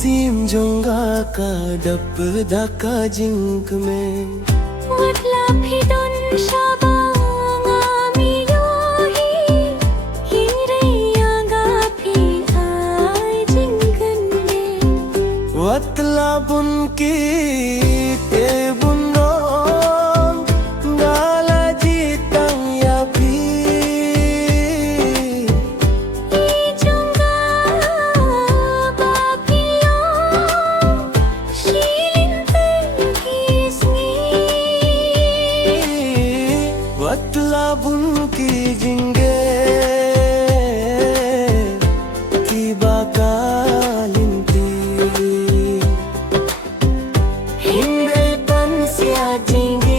सीम जोंगा का डप धक्का जिंक में Watla phidon shabang amiyohi Hinreyaga phi ay jingande वतला बुन की ते बुनों गाला जीतंग या भी Ijonga bapiyo shilinte kisni वतला बुन की जिंगे की बाकालिंती हिंदे पंसिया जिंगी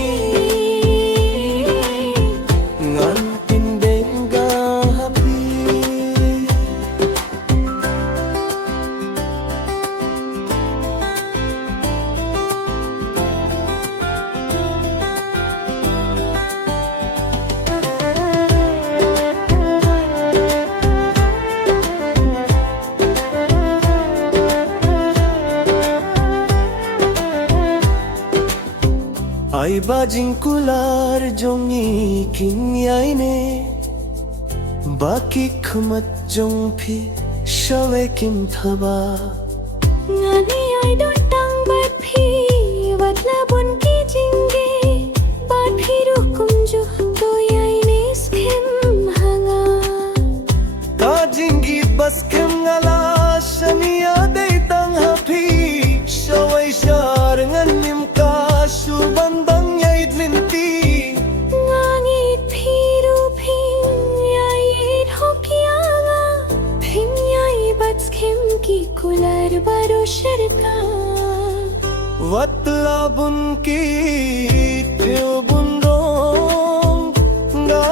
ngan tindenga happy Ay bajing kular jongi kinyai ne Baki khamat jong phi shawe kim thaba Ngani ay dotang bat phi watla bun ki jinge bat phi rukum jo toy ay ne skem hanga Ta jingi bas kim ngala shaniya dei tang happy shawe shar nganim ka shubandang yai linti Ngangit phiru phing ay hokianga phing ay bat skem ki kular baro sharka Watla bun ki theo bun rong ga